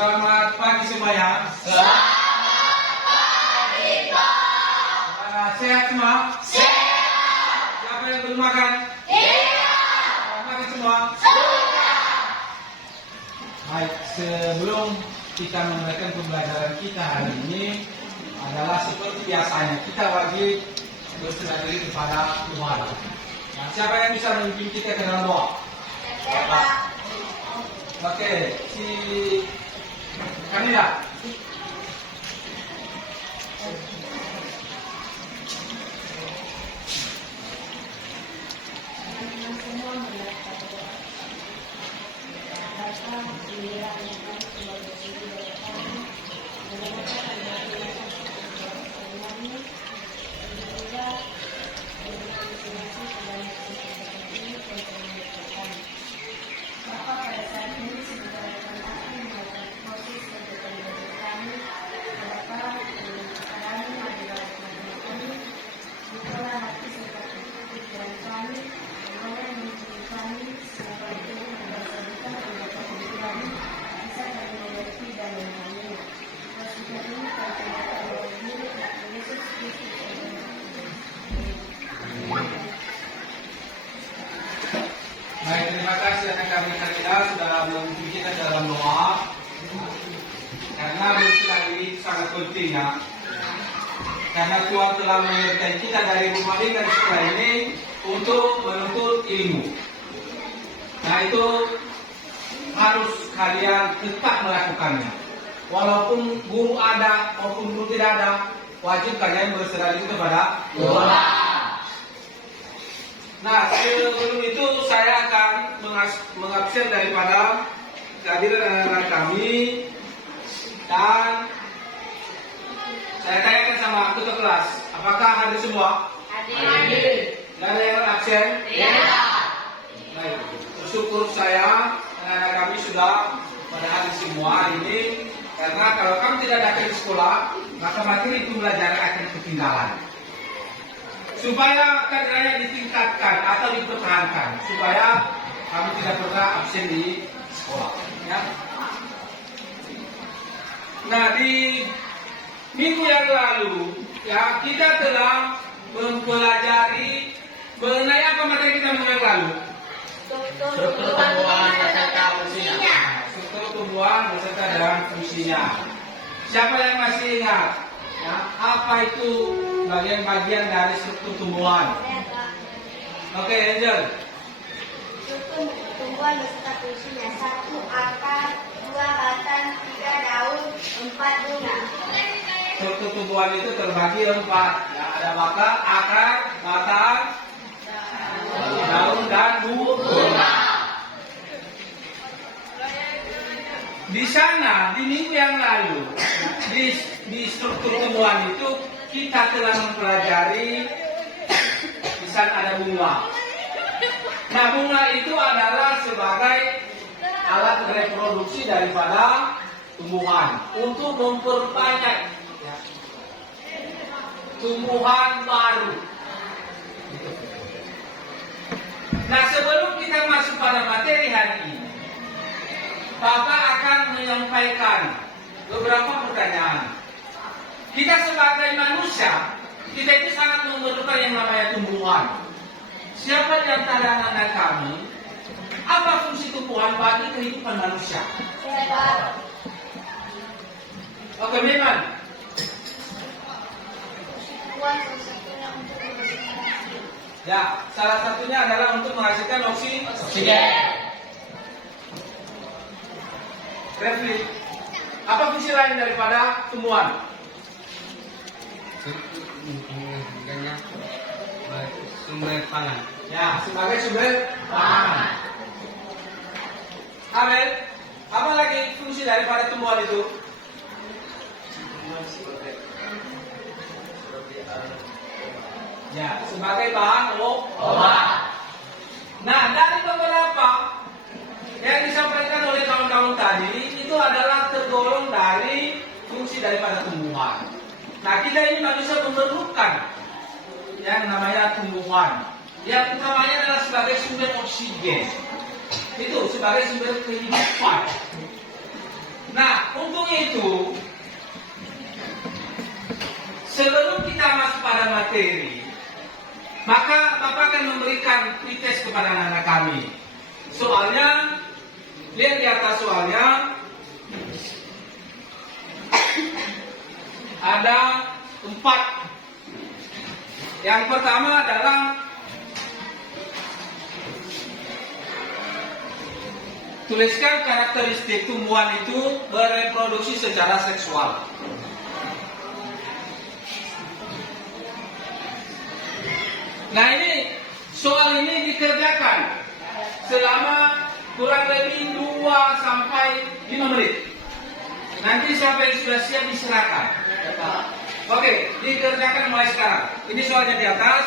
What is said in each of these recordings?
Selamat pagi semuanya. Selamat pagi, Pak. Sehat semua? Sehat. Siapa yang belum makan? Iya. Makan semua? Sudah. Baik, sebelum kita memulai pembelajaran kita hari ini adalah seperti biasanya kita wajib berserah diri kepada Tuhan. Nah, siapa yang bisa memimpin kita ke dalam doa? Pak. Oke, si Kamila. Baik, terima kasih anak Kamila sudah memimpin kita dalam doa. Karena berserah diri sangat penting ya. Karena Tuhan telah menyertai kita dari rumah ini dan sekolah ini untuk menuntut ilmu. Nah itu harus kalian tetap melakukannya. Walaupun guru ada maupun guru tidak ada, wajib kalian berserah diri kepada Tuhan. Nah, sebelum itu saya akan mengabsen daripada kehadiran anak-anak kami dan saya tanyakan sama ketua kelas, apakah hadir semua? Hadir. Tidak ada yang absen? Tidak. Baik, bersyukur saya anak-anak kami sudah pada hadir semua ini karena kalau kamu tidak datang di sekolah maka materi pembelajaran akan ketinggalan. Supaya kadernya ditingkatkan atau dipertahankan, supaya kami tidak pernah absen di sekolah. Ya. Nah di minggu yang lalu, ya kita telah mempelajari mengenai apa materi kita minggu yang lalu. Struktur tumbuhan beserta fungsinya. Struktur tumbuhan beserta dan fungsinya. Siapa yang masih ingat? Ya, apa itu bagian-bagian dari struktur tumbuhan? Oke, Angel. Struktur tumbuhan beserta fungsinya: 1. Akar, 2. batang, 3. daun, 4. bunga. Struktur tumbuhan itu terbagi 4. Ya, ada akar, batang, daun dan bunga. Di sana di minggu yang lalu di struktur tumbuhan itu kita telah mempelajari di sana ada bunga. Nah, bunga itu adalah sebagai alat reproduksi daripada tumbuhan untuk memperbanyak ya, tumbuhan baru. Nah, sebelum kita masuk pada materi hari ini, Bapak akan menyampaikan beberapa pertanyaan. Kita sebagai manusia, kita itu sangat memerlukan yang namanya tumbuhan. Siapa di antara anak-anak kami, apa fungsi tumbuhan bagi kehidupan manusia? Oke, Miman. Tumbuhan fungsinya untuk membersihkan. Ya, salah satunya adalah untuk menghasilkan oksigen. Refli, apa fungsi lain daripada tumbuhan? Sumber pangan. Ya, sebagai sumber pangan. Amel, apa lagi fungsi daripada tumbuhan itu? Ya, sebagai bahan obat. Nah, dari beberapa yang disampaikan oleh kawan-kawan tadi itu adalah tergolong dari fungsi daripada tumbuhan. Nah, kita ini manusia memerlukan yang namanya tumbuhan. Yang utamanya adalah sebagai sumber oksigen. Itu sebagai sumber kehidupan. Nah, untuk itu, sebelum kita masuk pada materi, maka Bapak akan memberikan pretest kepada anak-anak kami. Soalnya, lihat di atas soalnya, ada 4. Yang pertama adalah tuliskan karakteristik tumbuhan itu bereproduksi secara seksual. Nah, ini soal ini dikerjakan selama kurang lebih 2 sampai 5 menit. Nanti siapa yang sudah siap diserahkan. Oke, dikerjakan mulai sekarang. Ini soalnya di atas.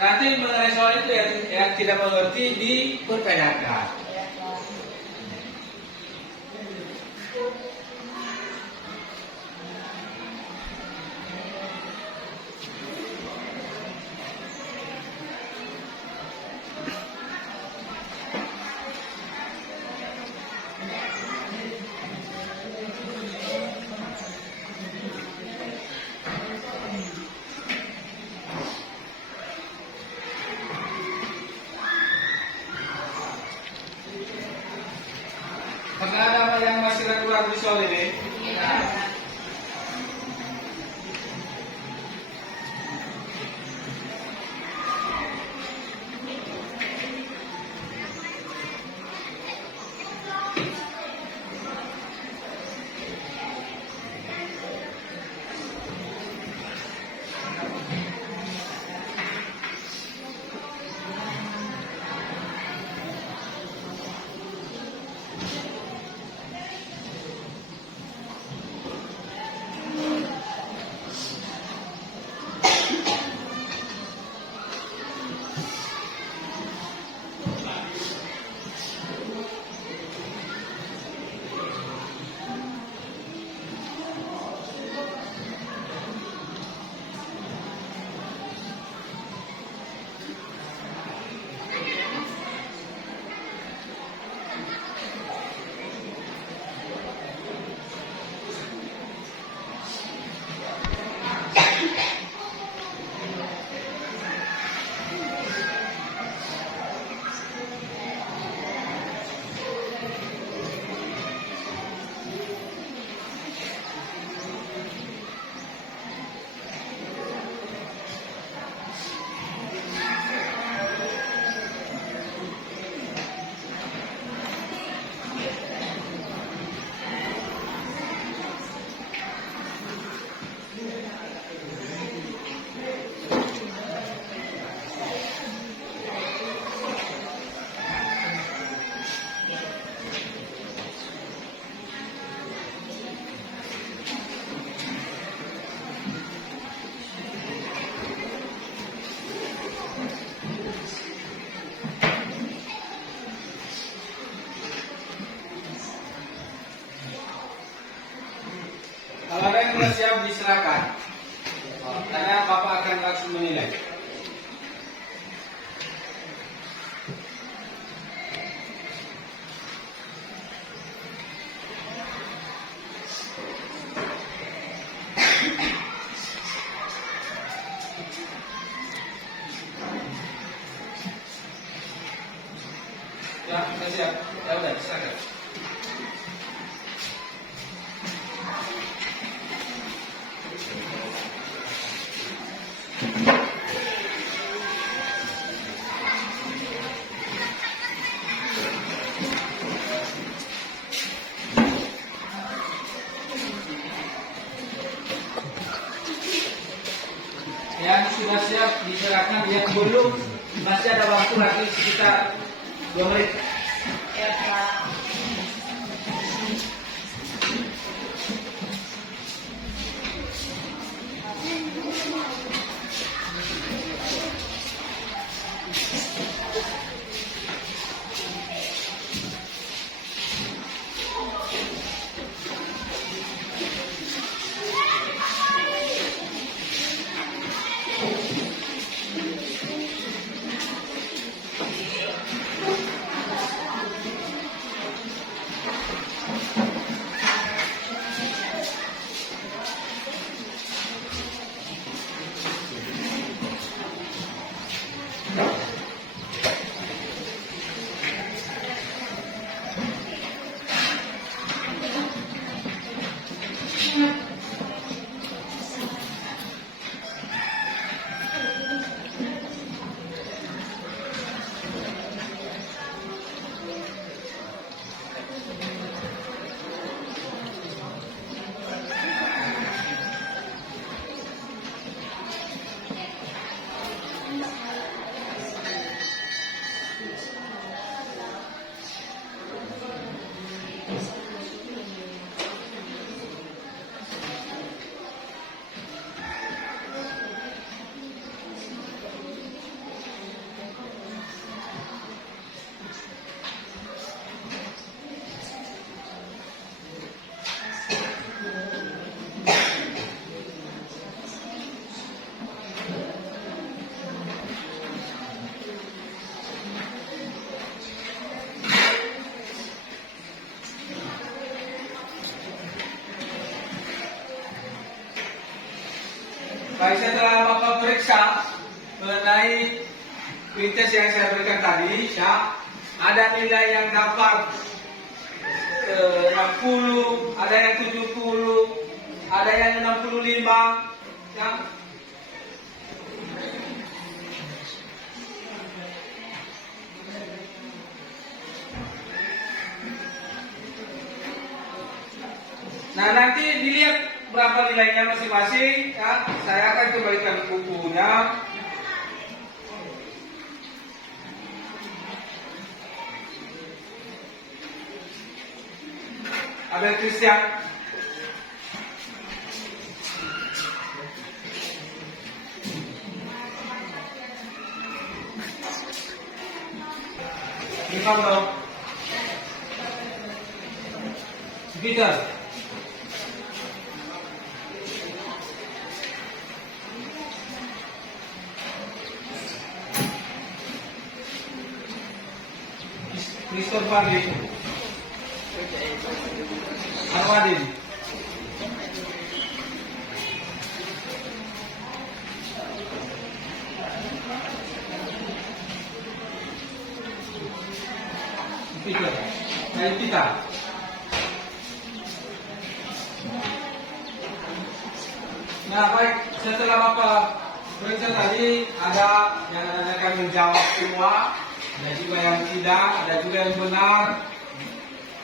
Nanti mengenai soal itu yang tidak mengerti dipertanyakan. Apakah ada yang masih ragu-ragu soal ini? Kalau ada yang sudah siap diserahkan, karena Bapak akan langsung menilai. Ya, sudah siap. Ya udah, diserahkan. Yang sudah siap diserahkan, yang belum masih ada waktu lagi sekitar 2 menit. Ya, Pak. Baik, setelah Bapak periksa mengenai kuintes yang saya berikan tadi, ya, ada nilai yang dapat 60, ada yang 70, ada yang 65, ya. Nah, nanti dilihat berapa nilainya masing-masing, ya. Saya akan kembalikan bukunya. Abel Christian. Ini kamu. Peter. Christopher Fadli. Arwadin. Peter. Dari kita. Nah, baik, setelah Bapak periksa tadi, ada yang akan menjawab semua, ada juga yang tidak, ada juga yang benar,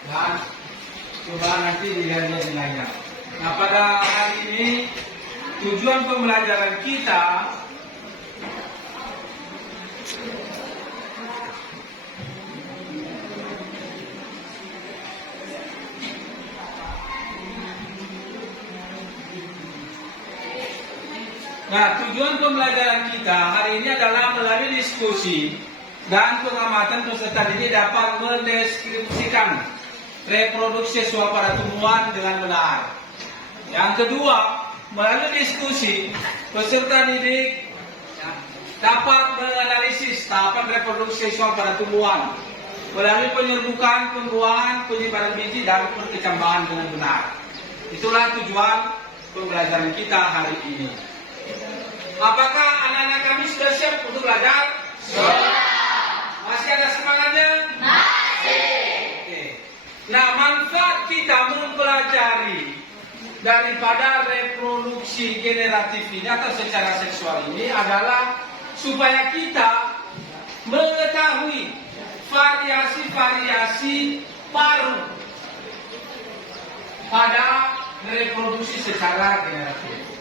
dan coba nanti dilihat nilainya. Nah, pada hari ini tujuan pembelajaran kita hari ini adalah melalui diskusi dan pengamatan peserta didik dapat mendeskripsikan reproduksi seksual pada tumbuhan dengan benar. Yang kedua, melalui diskusi peserta didik dapat menganalisis tahapan reproduksi seksual pada tumbuhan melalui penyerbukan, pembuahan, penyebaran biji dan perkecambahan dengan benar. Itulah tujuan pembelajaran kita hari ini. Apakah anak-anak kami sudah siap untuk belajar? Sudah. Masih ada semangatnya? Masih. Oke. Nah, manfaat kita mempelajari daripada reproduksi generatif ini atau secara seksual ini adalah supaya kita mengetahui variasi-variasi baru pada reproduksi secara generatif.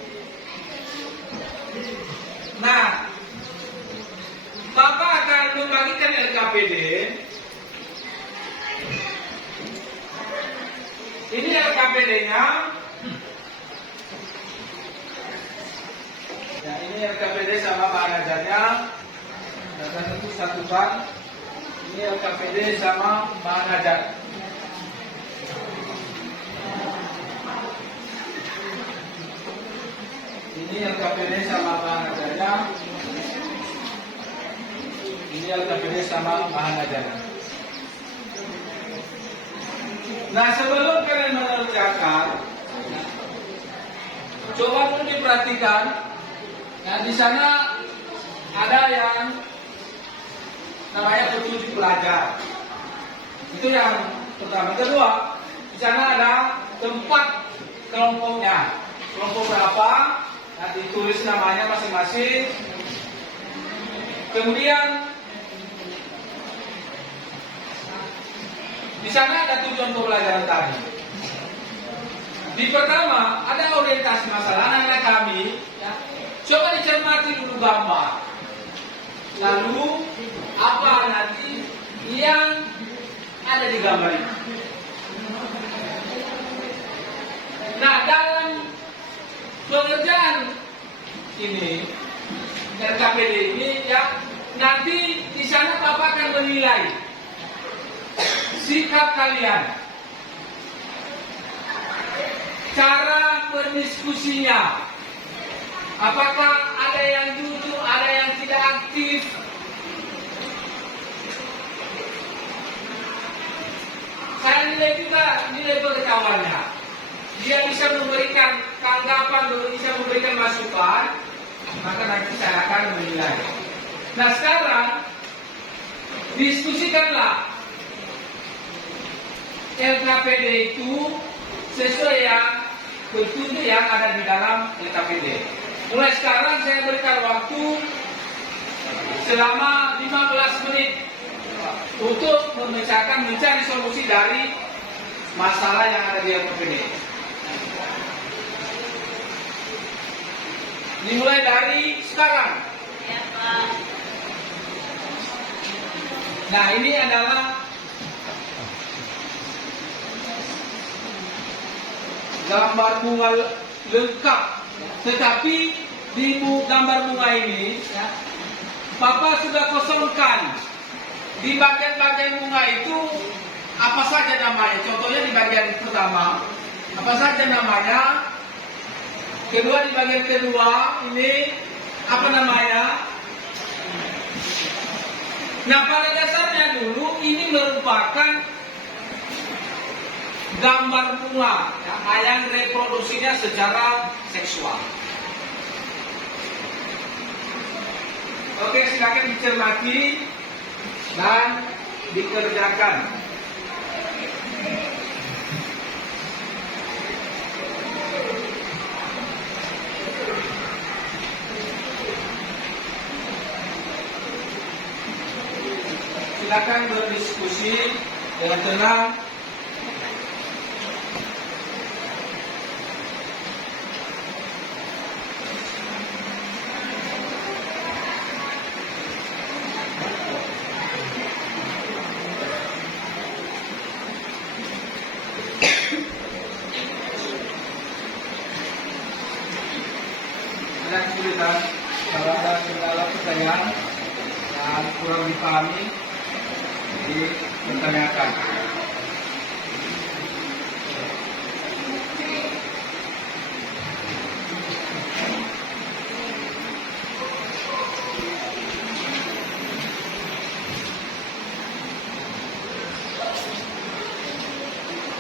Nah, Bapak akan membagikan LKPD. Ini LKPD-nya. Ya, ini LKPD sama bahan ajarnya. Dan tentu satukan. Ini LKPD sama bahan ajar. Ini LKPD sama bahan ajarnya. Ini LKPD sama bahan ajarnya. Nah, sebelum kalian mengerjakan, coba dulu diperhatikan. Nah, di sana ada yang namanya petunjuk belajar. Itu yang pertama. Kedua, di sana ada tempat kelompoknya. Kelompok berapa? Nah, ditulis namanya masing-masing. Kemudian di sana ada tujuan pembelajaran tadi. Di pertama ada orientasi masalah anak-anak kami. Ya, coba dicermati dulu gambar. Lalu apa nanti yang ada di gambar ini? Nah, dalam pengerjaan ini RKPD ini ya, nanti di sana Bapak akan menilai sikap kalian, cara berdiskusinya, apakah ada yang jujur, ada yang tidak aktif. Saya nilai juga nilai pengetahuannya. Dia bisa memberikan tanggapan, bisa memberikan masukan, maka nanti saya akan menilai. Nah, sekarang diskusikanlah LKPD itu sesuai yang petunjuk yang ada di dalam LKPD. Mulai sekarang saya berikan waktu selama 15 menit untuk mencari solusi dari masalah yang ada di LKPD. Dimulai dari sekarang. Ya, Pak. Nah, ini adalah gambar bunga lengkap. Tetapi di gambar bunga ini, ya, Bapak sudah kosongkan di bagian-bagian bunga itu apa saja namanya. Contohnya di bagian pertama, apa saja namanya. Kedua, di bagian kedua ini apa namanya. Nah, pada dasarnya dulu ini merupakan gambar bunga yang reproduksinya secara seksual. Oke, silakan dicermati dan dikerjakan. Silakan berdiskusi dengan tenang. Ada kesulitan, kalau ada kendala pertanyaan yang kurang dipahami, dipertanyakan.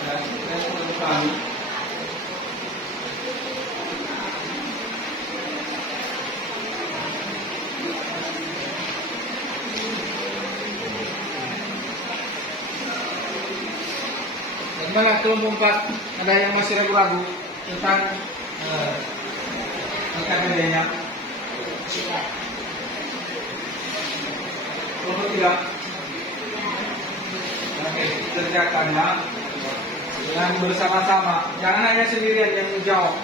Dan saya kurang dipahami. Bagaimana kelompok 4? Ada yang masih ragu-ragu tentang LKPD-nya? Kelompok 3? Oke, kerjakannya dengan bersama-sama. Jangan hanya sendirian yang menjawab.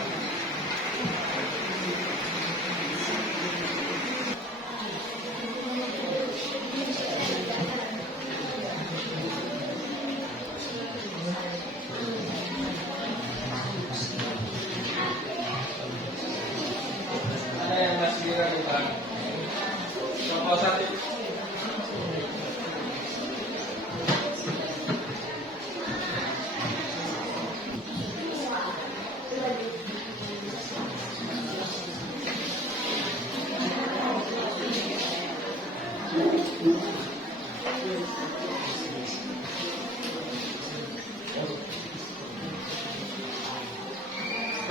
Contoh 1.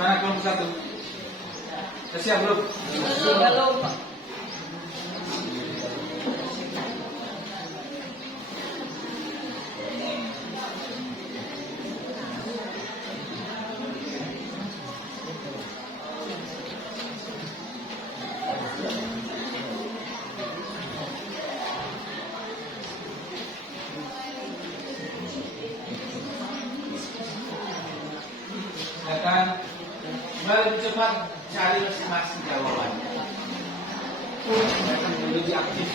Mana kelompok 1? Sudah siap belum? Belum, Pak. cepat cari masing-masing jawabannya. Lebih aktif.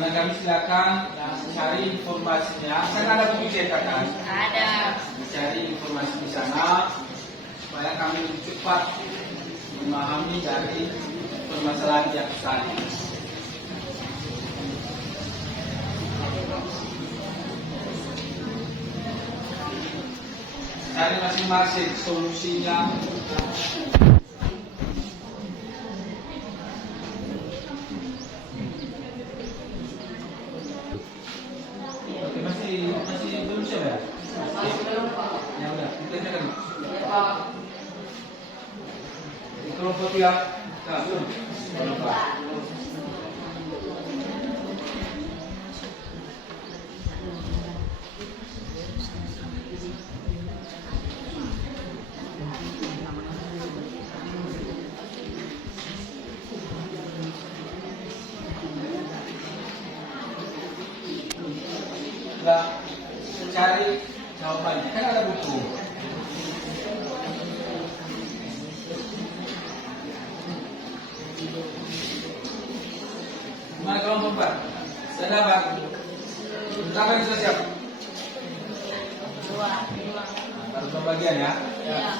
Nah, kami silakan cari informasinya. Sana ada buku cetak kan? Ada. Cari informasi di sana supaya kami lebih cepat memahami dari permasalahan yang tadi. Cari masing-masing solusinya. Oke, masih belum siap ya? Ya udah, kita jalan. Di kelompok ya. Nah, belum. Belum, Pak. Nah, cari jawabannya. Kan ada buku. Gimana kelompok Pak? Sudah Pak? Berapa yang sudah siap? Dua. Baru pembagian ya? Iya.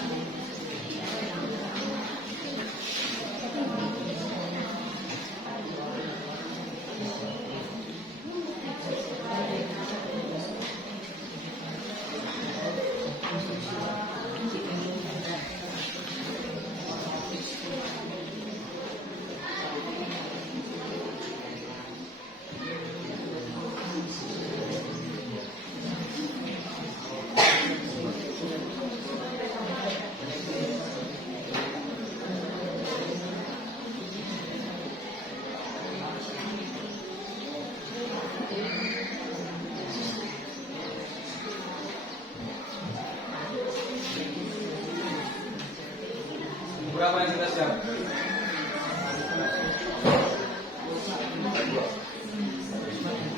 Berapa yang sudah siap?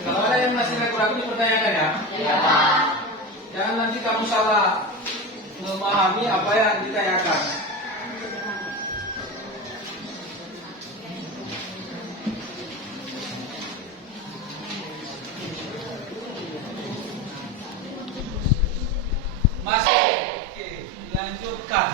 Kalau ada yang masih ragu-ragu dipertanyakan ya. Iya. Jangan nanti kamu salah memahami apa yang ditanyakan. Masih. Oke, dilanjutkan.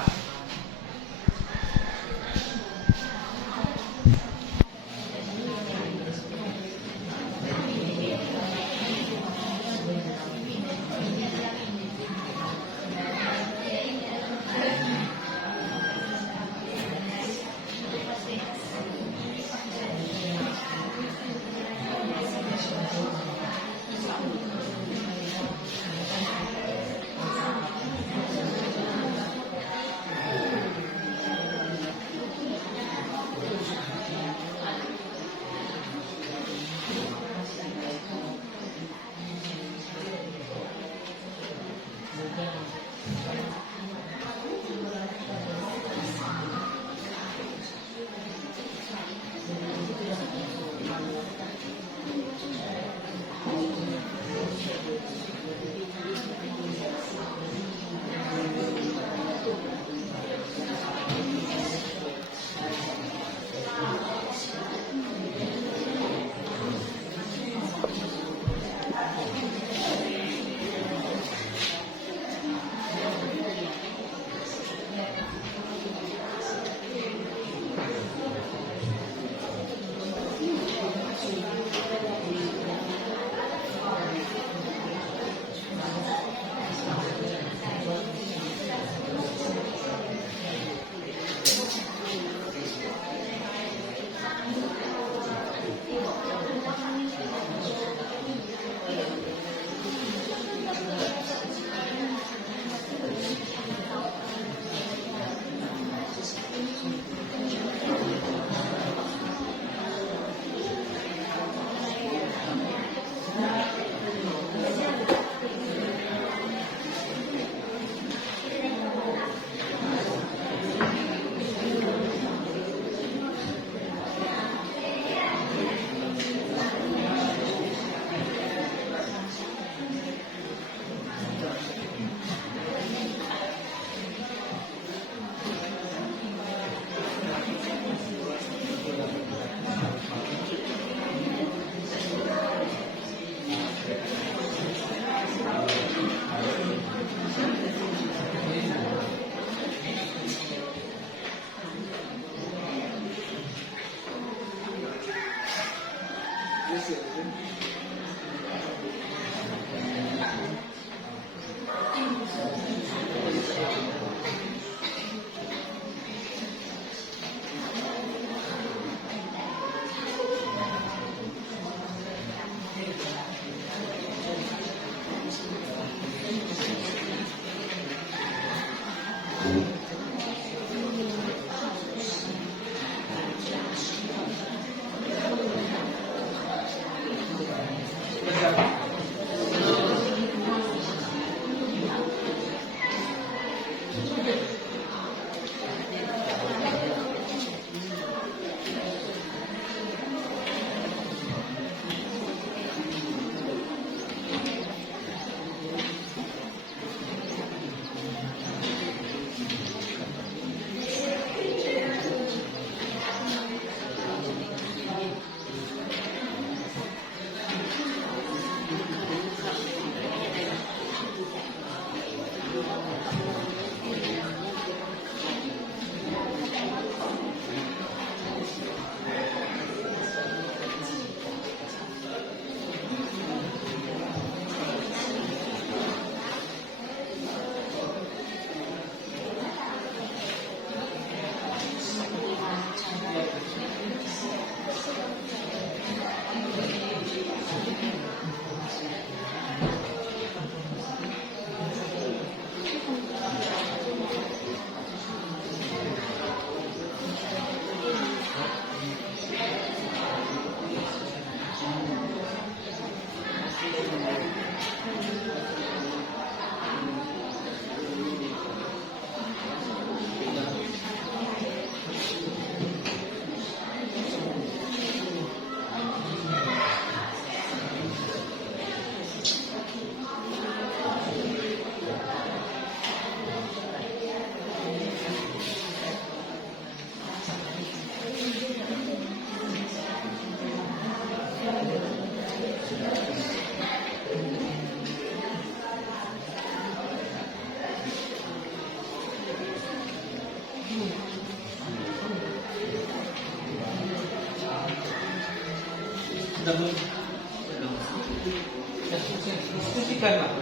Diskusikan lah.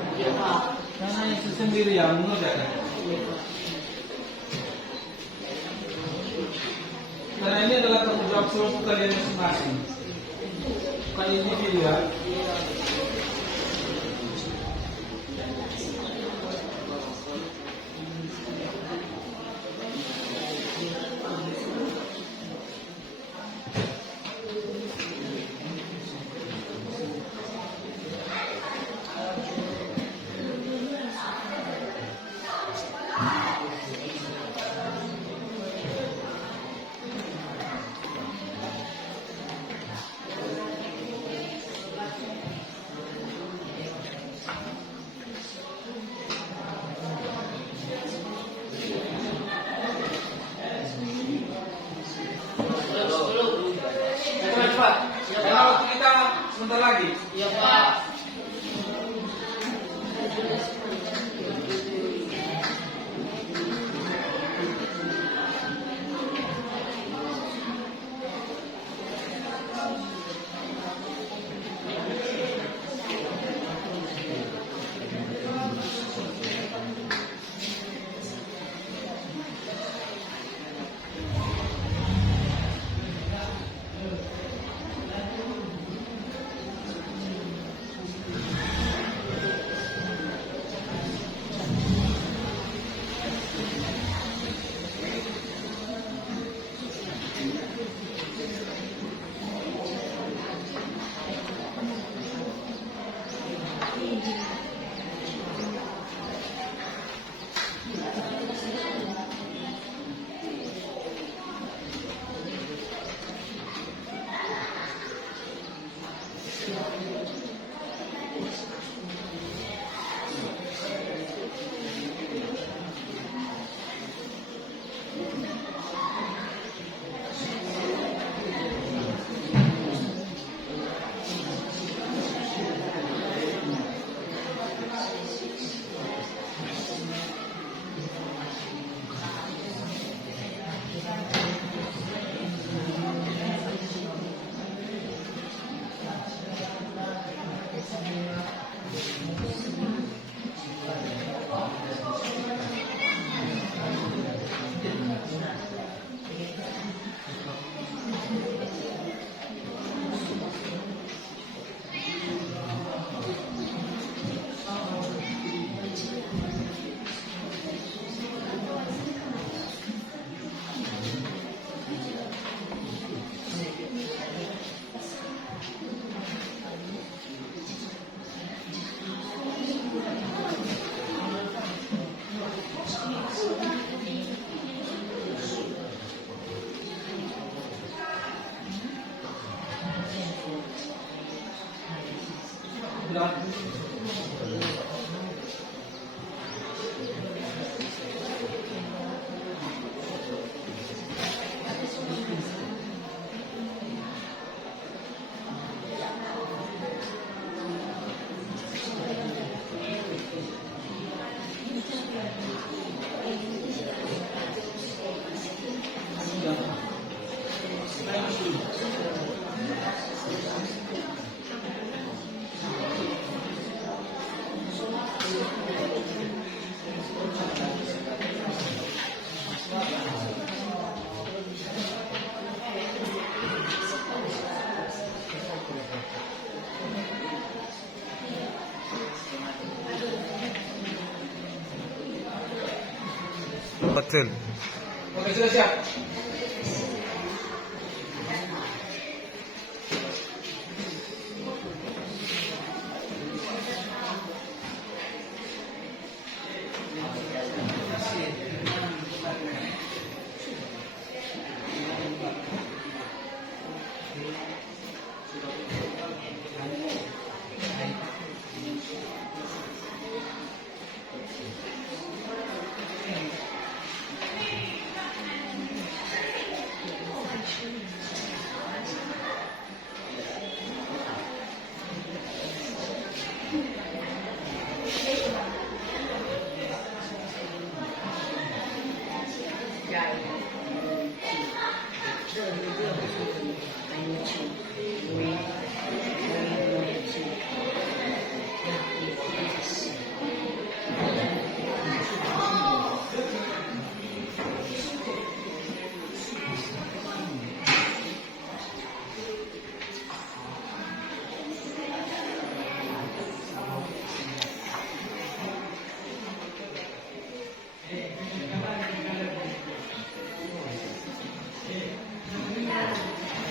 Karena itu sendiri yang mengerjakan. Karena ini adalah tanggung jawab seluruh kalian masing-masing. Bukan individu ya. Cepat. Karena waktu kita sebentar lagi. Iya, Pak. Sudah. Betul. Oke, sudah siap.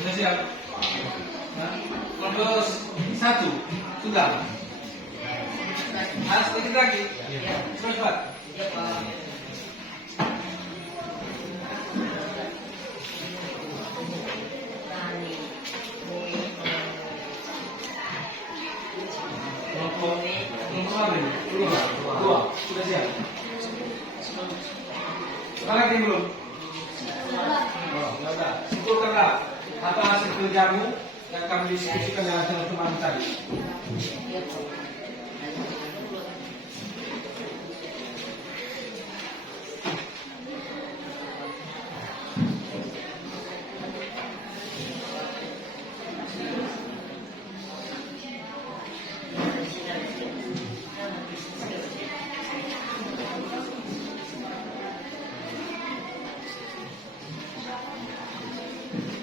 Sudah siap. Nah, kelompok 1 sudah. Harus sedikit lagi. Cepat. Kelompok dua sudah siap. Lagi belum? Oh, ya udah. Simpulkanlah apa hasil kerjamu yang kami diskusikan dengan teman-teman tadi.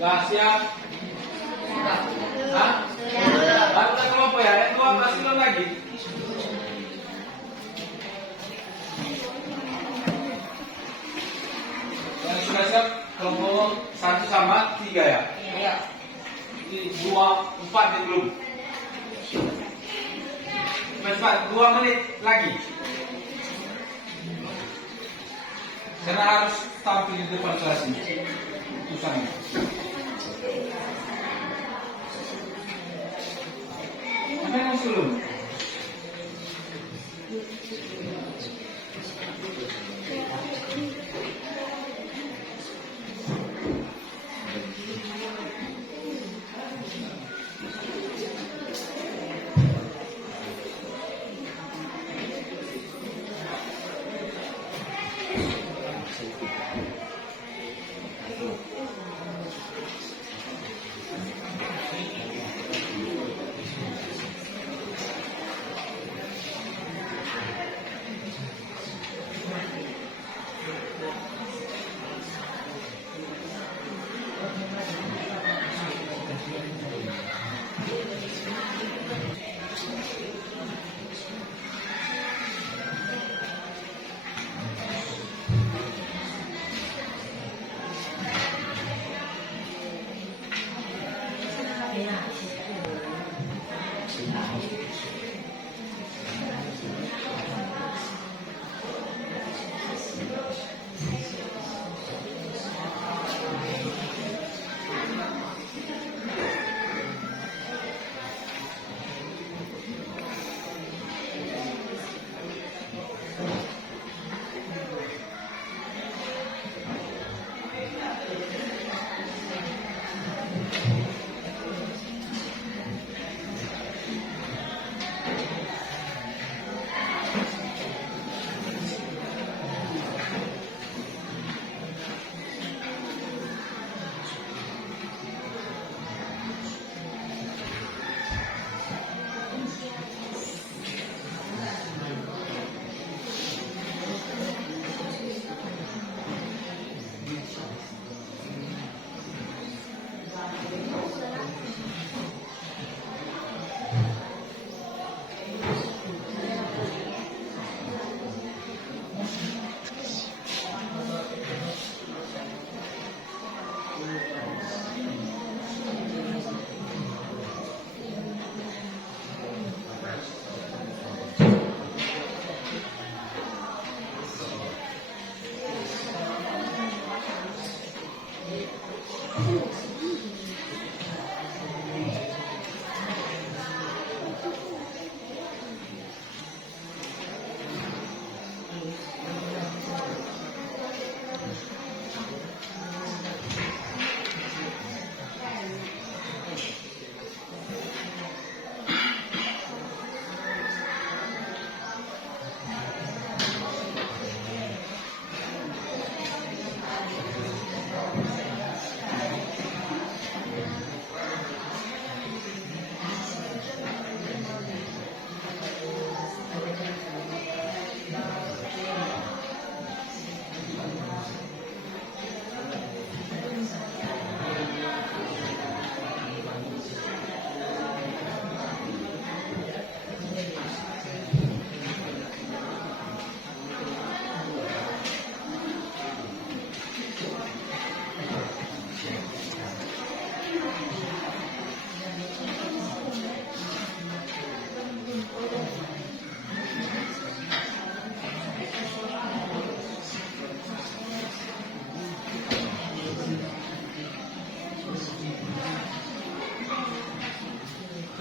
Sudah siap? Hah? Baru ke kelompok ya? Yang dua masih belum lagi? Yang sudah siap kelompok 1 sama 3 ya? Iya. Ini 2, 4 ini belum. Cepat, 2 menit lagi. Karena harus tampil di depan kelas ini. Tulisannya. Sampai yang belum?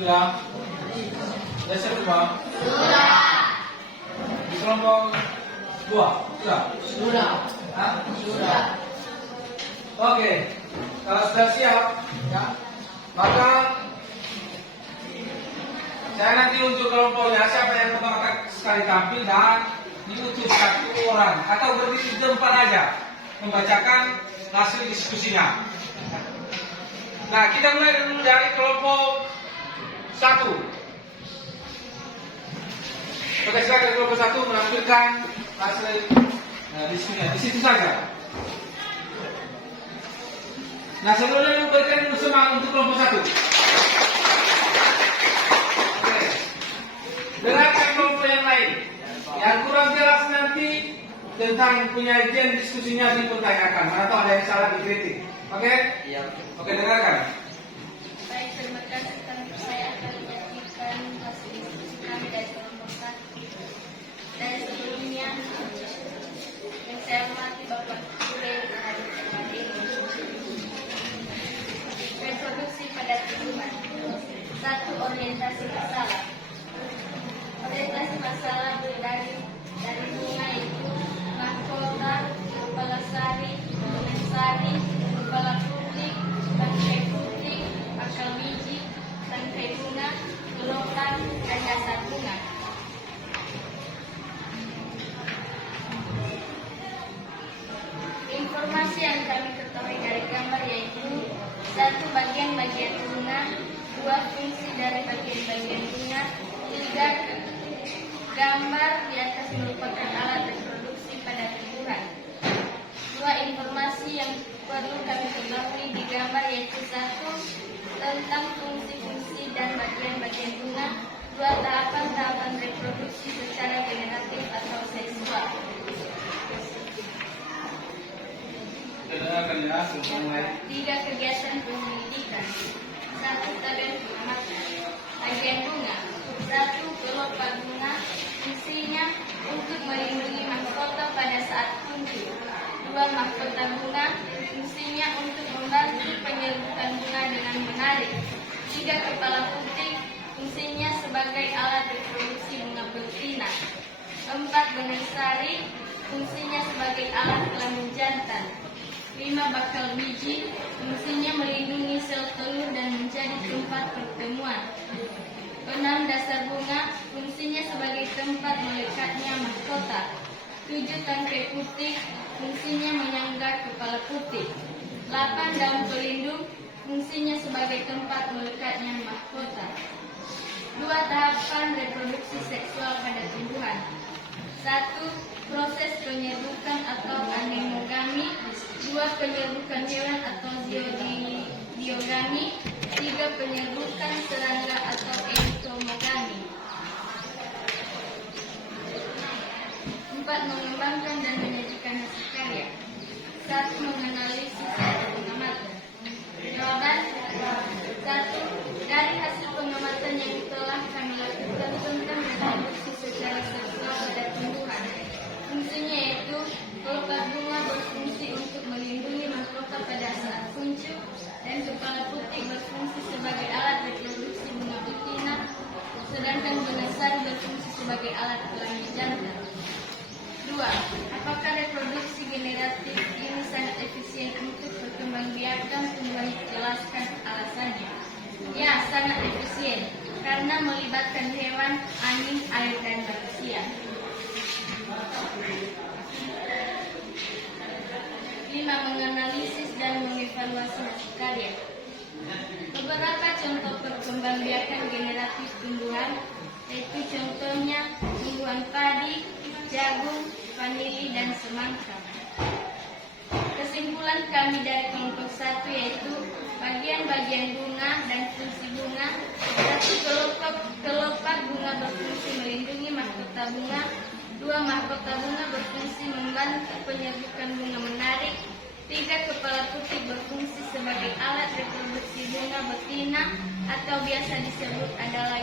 Sudah? Sudah siap semua? Di kelompok 2? Sudah? Sudah. Hah? Sudah. Oke, kalau sudah siap, ya, maka saya nanti untuk kelompoknya siapa yang pertama sekali tampil dan diutus satu orang atau berdiri di tempat aja membacakan hasil diskusinya. Nah, kita mulai dulu dari kelompok 1. Oke, silakan kelompok 1 menampilkan hasil diskusinya. Di situ saja. Nah, sebelumnya memberikan semangat untuk kelompok 1. Oke. Dengarkan kelompok yang lain. Yang kurang jelas nanti tentang penyajian diskusinya dipertanyakan. Atau ada yang salah dikritik. Oke? Iya. Oke, dengarkan. Baik, terima kasih. Saya akan menyajikan hasil diskusi kami dari kelompok 1. Dan sebelumnya, yang saya hormati Bapak Sure Hari Terpadi. Reproduksi pada tumbuhan. 1. Orientasi masalah. Orientasi masalah dari bunga itu mahkota, kepala sari, sari, kepala putih, tangkai putih, akar biji, tangkai bunga, gelokan, dan dasar bunga. Informasi yang kami ketahui dari gambar yaitu 1. Bagian-bagian bunga, 2. Fungsi dari bagian-bagian bunga, 3. Gambar di atas merupakan alat reproduksi pada tumbuhan. 2. Informasi yang perlu kami ketahui di gambar yaitu 1. Tentang fungsi-fungsi dan bagian-bagian bunga, 2. Tahapan-tahapan reproduksi secara generatif atau seksual. Dengarkan ya, semua mulai. 3. Kegiatan penyelidikan. 1. Tabel pengamatan. Bagian bunga. 1. Kelopak bunga. Fungsinya untuk melindungi mahkota pada saat tumbuh. 2. Mahkota bunga. Fungsinya untuk membantu penyerbukan bunga dengan menarik. 3. Kepala putih. Fungsinya sebagai alat reproduksi bunga betina. 4. Benih sari. Fungsinya sebagai alat kelamin jantan. 5. Bakal biji. Fungsinya melindungi sel telur dan menjadi tempat pertemuan. 6. Dasar bunga. Fungsinya sebagai tempat melekatnya mahkota. 7. Tangkai putih. Fungsinya menyangga kepala putih. 8. Daun pelindung. Fungsinya sebagai tempat melekatnya mahkota. 2. Tahapan reproduksi seksual pada tumbuhan. 1. Proses penyerbukan atau anemogami. 2. Penyerbukan hewan atau diogami. 3. Penyerbukan serangga atau entomologi. sari berfungsi sebagai alat kelamin jantan? 2. Apakah reproduksi generatif ini sangat efisien untuk perkembangbiakan tumbuhan? Jelaskan alasannya. Ya, sangat efisien karena melibatkan hewan, angin, air, dan manusia. 5. Menganalisis dan mengevaluasi hasil karya. Beberapa contoh perkembangbiakan generatif tumbuhan, yaitu contohnya tumbuhan padi, jagung, vanili, dan semangka. Kesimpulan kami dari kelompok 1 yaitu bagian-bagian bunga dan fungsi bunga. 1. Kelopak bunga berfungsi melindungi mahkota bunga. 2. Mahkota bunga berfungsi membantu penyerbukan bunga menarik. 3. Kepala putih berfungsi sebagai alat reproduksi bunga betina atau biasa disebut adalah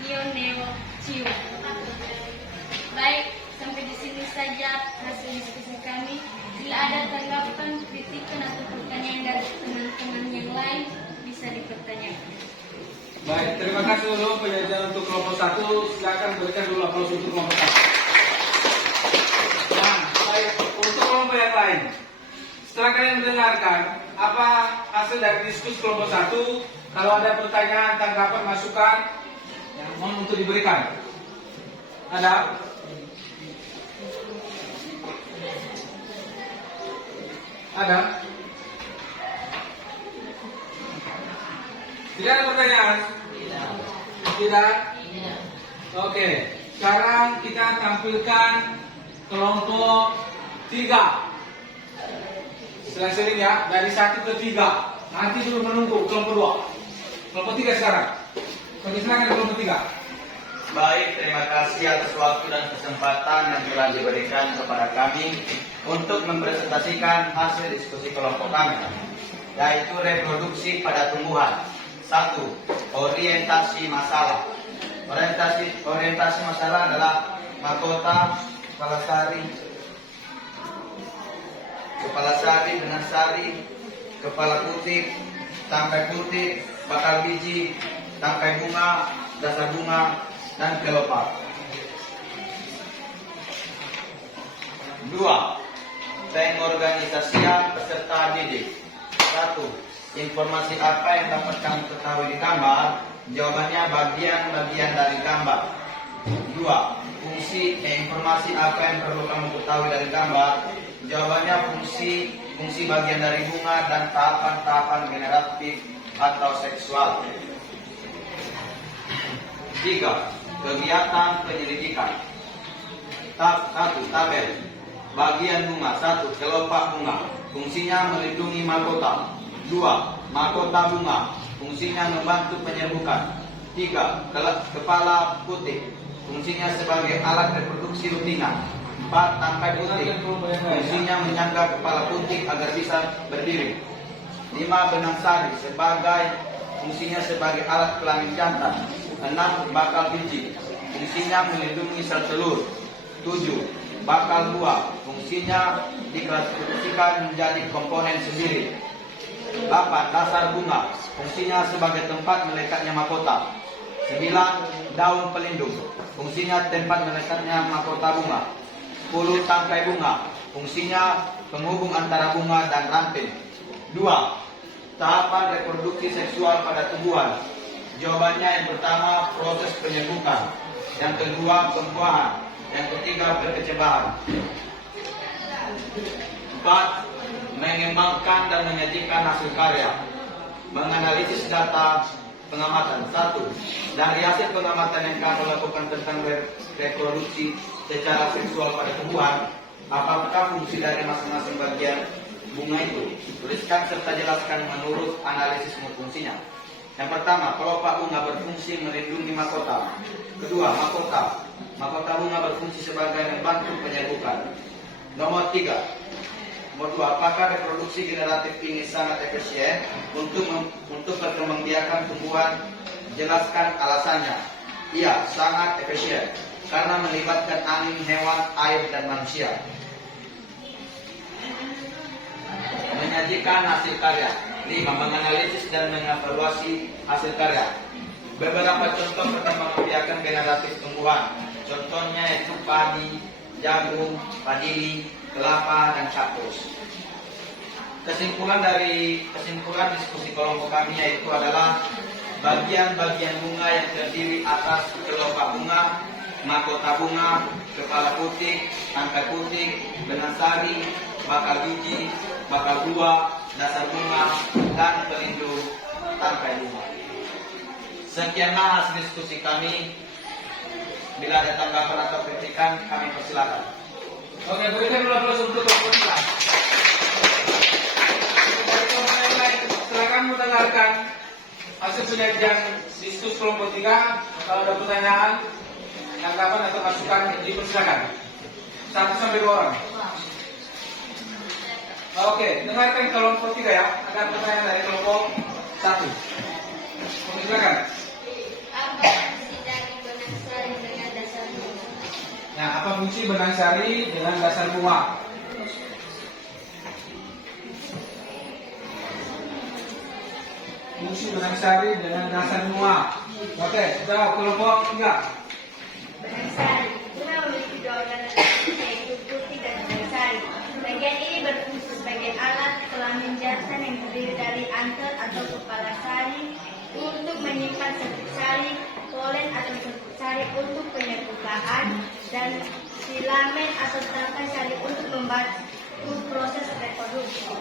gioneurochium. Baik, sampai di sini saja hasil diskusi kami. Bila ada tanggapan, kritikan atau pertanyaan dari teman-teman yang lain, bisa dipertanyakan. Baik, terima kasih dulu penyajian untuk kelompok 1. Silakan berikan dulu aplaus untuk kelompok 1. Nah, baik, untuk kelompok yang lain. Setelah kalian mendengarkan apa hasil dari diskusi kelompok 1, kalau ada pertanyaan, tanggapan, masukan, yang mohon untuk diberikan. Ada? Ada? Tidak ada pertanyaan? Tidak? Oke, sekarang kita tampilkan kelompok 3. Selang-seling ya, dari 1 ke 3. Nanti dulu menunggu kelompok 2. Kelompok 3 sekarang. Oke, silakan kelompok 3. Baik, terima kasih atas waktu dan kesempatan yang telah diberikan kepada kami untuk mempresentasikan hasil diskusi kelompok kami, yaitu reproduksi pada tumbuhan. 1. Orientasi masalah. Orientasi masalah adalah mahkota, kepala sari dengan sari, kepala putih, tangkai putih, bakal biji, tangkai bunga, dasar bunga, dan kelopak. 2. Pengorganisasian peserta didik. 1. Informasi apa yang dapat kamu ketahui di gambar? Jawabannya bagian-bagian dari gambar. 2. Informasi apa yang perlu kamu ketahui dari gambar? Jawabannya fungsi bagian dari bunga dan tahapan-tahapan generatif atau seksual. 3. Kegiatan penyelidikan. 1. Tabel. Bagian bunga. 1. Kelopak bunga. Fungsinya melindungi mahkota. 2. Mahkota bunga. Fungsinya membantu penyerbukan. 3. Kepala putih. Fungsinya sebagai alat reproduksi rutina. 4. Tangkai putih. Fungsinya menyangga kepala putih agar bisa berdiri. 5. Benang sari. Fungsinya sebagai alat kelamin jantan. 6. Bakal biji. Fungsinya melindungi sel telur. 7. Bakal buah. Fungsinya diklasifikasikan menjadi komponen sendiri. 8. Dasar bunga. Fungsinya sebagai tempat melekatnya mahkota. 9. Daun pelindung. Fungsinya tempat melekatnya mahkota bunga. 10. Tangkai bunga. Fungsinya penghubung antara bunga dan ranting. 2. Tahapan reproduksi seksual pada tumbuhan. Jawabannya yang pertama proses penyerbukan. Yang kedua pembuahan. Yang ketiga perkecambahan. 4. Mengembangkan dan menyajikan hasil karya. Menganalisis data pengamatan. 1. Dari hasil pengamatan yang kami lakukan tentang reproduksi secara seksual pada tumbuhan, apakah fungsi dari masing-masing bagian bunga itu? Tuliskan serta jelaskan menurut analisismu fungsinya. Yang pertama, kelopak bunga berfungsi melindungi mahkota. Kedua, mahkota bunga berfungsi sebagai membantu penyerbukan. Nomor 3. Nomor 2, apakah reproduksi generatif ini sangat efisien untuk perkembangbiakan tumbuhan? Jelaskan alasannya. Iya, sangat efisien karena melibatkan angin, hewan, air, dan manusia. Menyajikan hasil karya. 5. Menganalisis dan mengevaluasi hasil karya. Beberapa contoh perkembangbiakan generatif tumbuhan. Contohnya yaitu padi, jagung, padili, kelapa, dan kaktus. Kesimpulan diskusi kelompok kami yaitu adalah bagian-bagian bunga yang terdiri atas kelopak bunga, mahkota bunga, kepala putik, tangkai putik, benang sari, bakal biji, bakal buah, dasar bunga, dan pelindung tangkai bunga. Sekianlah hasil diskusi kami. Bila ada tanggapan atau kritikan, kami persilakan. Oke, berikan dulu aplaus untuk kelompok kita. Dari kelompok yang lain, silakan mendengarkan hasil penyajian diskusi kelompok 3. Kalau ada pertanyaan, tanggapan atau masukan, dipersilakan. 1 sampai 2 orang. Oke, dengarkan kelompok 3 ya. Ada pertanyaan dari kelompok 1. Silakan. Apa fungsi benang sari dengan dasar bunga? Nah, apa fungsi benang sari dengan dasar bunga? Fungsi benang sari dengan dasar bunga. Oke, jawab kelompok 3. Benang sari. Bunga memiliki 2 organ yaitu putih dan benang sari. Bagian ini berfungsi sebagai alat kelamin jantan yang terdiri dari anter atau kepala sari untuk menyimpan serbuk sari, polen atau serbuk sari untuk penyerbukaan, dan filamen atau tangkai sari untuk membantu proses reproduksi.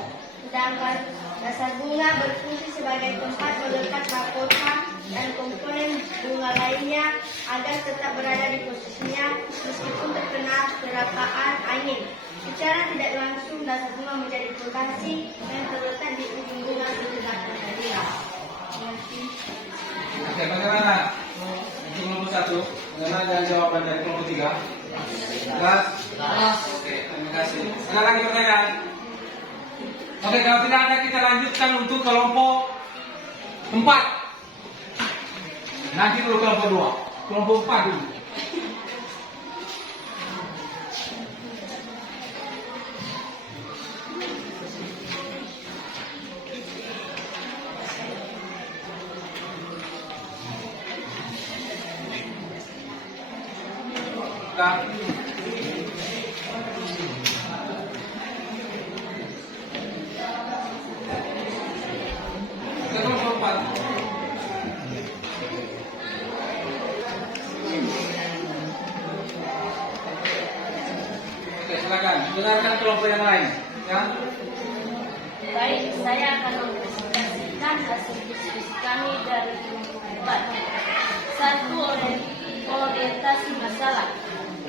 Sedangkan dasar bunga berfungsi sebagai tempat melekat mahkota dan komponen bunga lainnya agar tetap berada di posisinya meskipun terkena terapaan angin. Secara tidak langsung dasar bunga menjadi fondasi yang terletak di ujung bunga sebelah kanan. Oke, bagaimana untuk kelompok 1? Bagaimana dengan jawaban dari kelompok 3? Jelas? Oke, terima kasih. Ada lagi pertanyaan? Oke, kalau tidak ada kita lanjutkan untuk kelompok 4. Nanti dulu kelompok 2. Kelompok 4 dulu. Kelompok 4. Oke, silakan. Dengarkan kelompok yang lain. Ya. Baik, saya akan mempresentasikan hasil diskusi kami dari kelompok 4. 1. Orientasi masalah.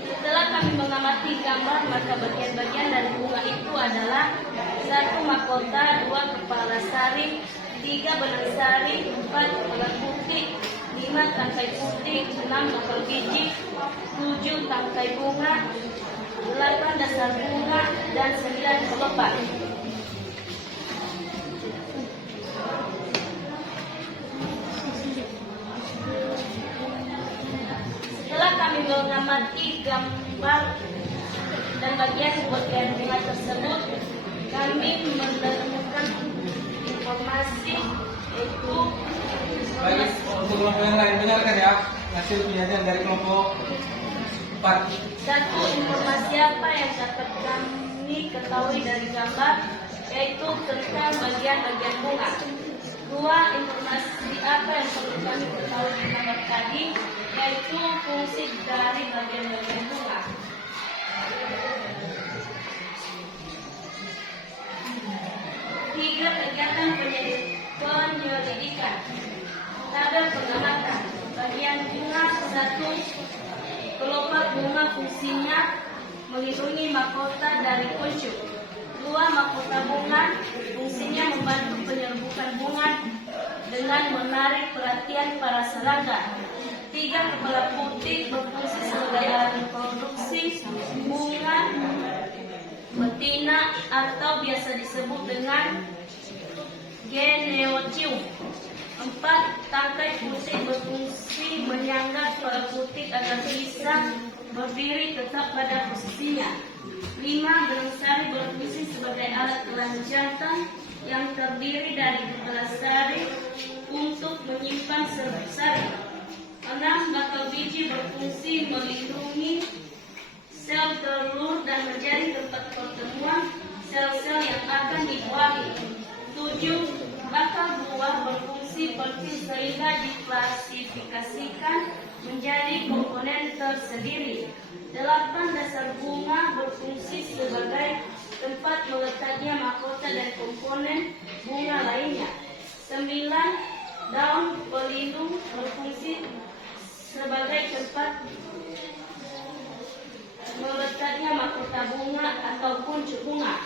Setelah kami mengamati gambar, maka bagian-bagian dari bunga itu adalah 1. Mahkota, 2. Kepala sari, 3. Benang sari, 4. Kepala putih, 5. Tangkai putih, 6. Bakal biji, 7. Tangkai bunga, 8. Dasar bunga, dan 9. kelopak. Setelah kami mengamati gambar dan bagian-bagian bunga tersebut, kami menemukan informasi yaitu Baik, untuk kelompok yang lain dengarkan ya hasil penyajian dari kelompok 4. 1. Informasi apa yang dapat kami ketahui dari gambar yaitu tentang bagian-bagian bunga. 2. Informasi apa yang perlu kami ketahui di gambar tadi yaitu fungsi dari bagian-bagian bunga. 3. Kegiatan penyelidikan. Tabel pengamatan. Bagian bunga 1. Kelopak bunga fungsinya melindungi mahkota dari kuncup. 2. Mahkota bunga fungsinya membantu penyerbukan bunga dengan menarik perhatian para serangga. 3. Kepala putih berfungsi sebagai alat reproduksi bunga betina atau biasa disebut dengan geneotium. 4. Tangkai putih berfungsi menyangga kepala putih agar bisa berdiri tetap pada posisinya. 5. Benang sari berfungsi sebagai alat kelamin jantan yang terdiri dari kepala sari untuk menyimpan serbuk sari. biji berfungsi melindungi sel telur dan menjadi tempat pertemuan sel-sel yang akan dibuahi. 7. Bakal buah berfungsi penting sehingga diklasifikasikan menjadi komponen tersendiri. 8. Dasar bunga berfungsi sebagai tempat meletaknya mahkota dan komponen bunga lainnya. 9. Daun pelindung berfungsi sebagai tempat meletaknya mahkota bunga atau kuncup bunga.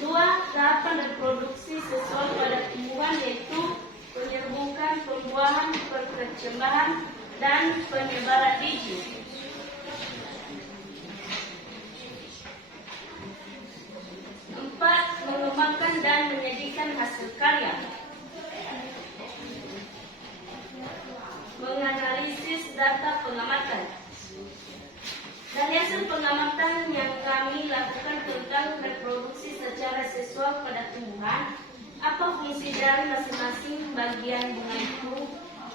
2. Tahapan reproduksi sesuai pada tumbuhan yaitu penyerbukan, pembuahan, perkecambahan, dan penyebaran biji. 4. Mengembangkan dan menyajikan hasil karya. Menganalisis data pengamatan. Dari hasil pengamatan yang kami lakukan tentang reproduksi secara seksual pada tumbuhan, apa fungsi dari masing-masing bagian bunga itu?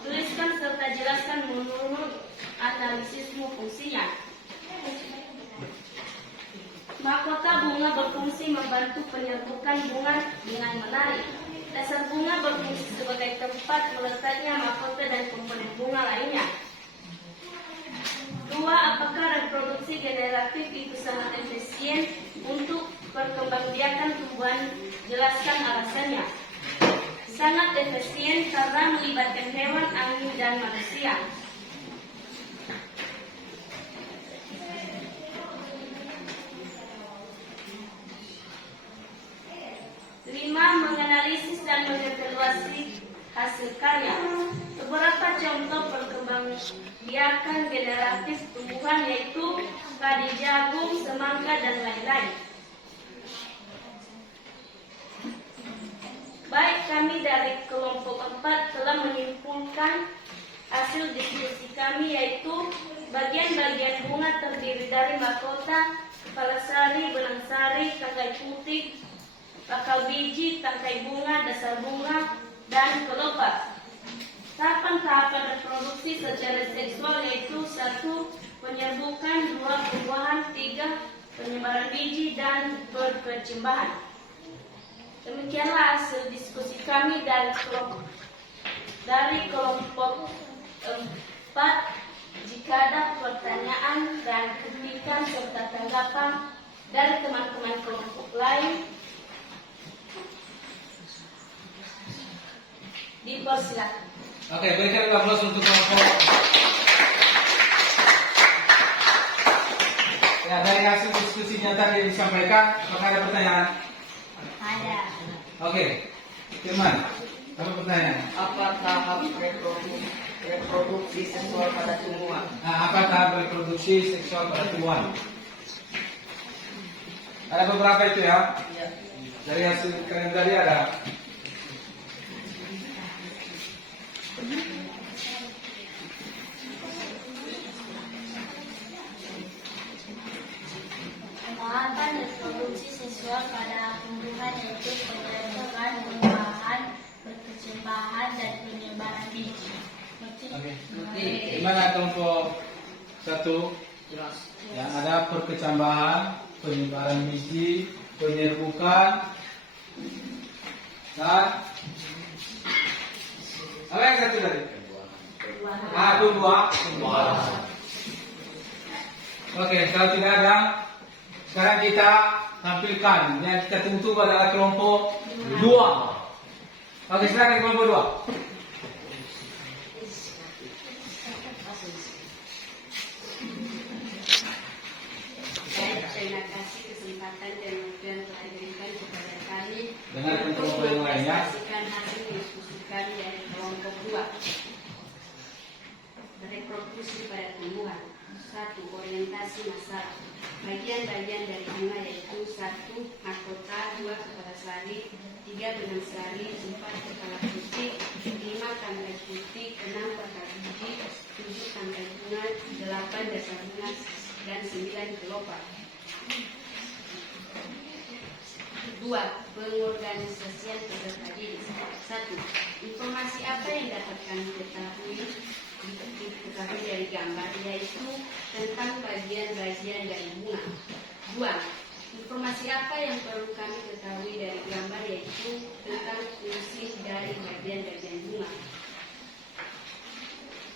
Tuliskan serta jelaskan menurut analisismu fungsinya. Mahkota bunga berfungsi membantu penyerbukan bunga dengan menarik. Dasar bunga berfungsi sebagai tempat meletaknya mahkota dan komponen bunga lainnya. 2. Apakah reproduksi generatif itu sangat efisien untuk perkembangbiakan tumbuhan? Jelaskan alasannya. Sangat efisien karena melibatkan hewan, angin, dan manusia. 5. Menganalisis dan mengevaluasi hasil karya. Beberapa contoh perkembangbiakan generatif tumbuhan yaitu padi jagung, semangka, dan lain-lain. Baik, kami dari kelompok 4 telah menyimpulkan hasil diskusi kami yaitu bagian-bagian bunga terdiri dari mahkota, kepala sari, benang sari, tangkai putih, bakal biji, tangkai bunga, dasar bunga, dan kelopak. Tahapan-tahapan reproduksi secara seksual yaitu 1. Penyerbukan, 2. Pembuahan, 3. Penyebaran biji, dan perkecambahan. Demikianlah hasil diskusi kami dari kelompok 4. Jika ada pertanyaan dan kritikan serta tanggapan dari teman-teman kelompok lain, dipersilakan. Oke, berikan aplaus untuk kelompok. Ya, dari hasil diskusinya tadi disampaikan, apakah ada pertanyaan? Ada. Oke, Firman, apa pertanyaan? Apa tahap reproduksi seksual pada tumbuhan? Nah, apa tahap reproduksi seksual pada tumbuhan? Ada beberapa itu ya. Ya. Dari hasil kalian tadi ada. Tahapan reproduksi seksual pada tumbuhan yaitu penyerbukan, pembuahan, perkecambahan, dan penyebaran biji. Oke. Gimana kelompok 1? Jelas. Ya, ada perkecambahan, penyebaran biji, penyerbukan, dan apa yang satu tadi? Tumbuhan. Oke, kalau tidak ada, sekarang kita tampilkan. Yang kita tunggu adalah kelompok 2. Oke, silakan kelompok 2. Terima kasih kesempatan dan waktu yang telah diberikan kepada kami Dengan untuk kelompok yang lainnya. mempresentasikan hasil diskusi kami dari kelompok 2. Reproduksi pada tumbuhan. 1. Orientasi masalah. Bagian-bagian dari bunga yaitu 1. Mahkota, 2. Kepala sari, 3. Benang sari, 4. Kepala putih, 5. Tangkai putih, 6. Bakal biji, 7. Tangkai bunga, 8. Dasar bunga, dan 9. Kelopak. 2. Pengorganisasian peserta didik. 1. Informasi apa yang dapat kami ketahui dari dari gambar, yaitu tentang bagian-bagian dari bunga. 2. Informasi apa yang perlu kami ketahui dari gambar, yaitu tentang fungsi dari bagian-bagian bunga.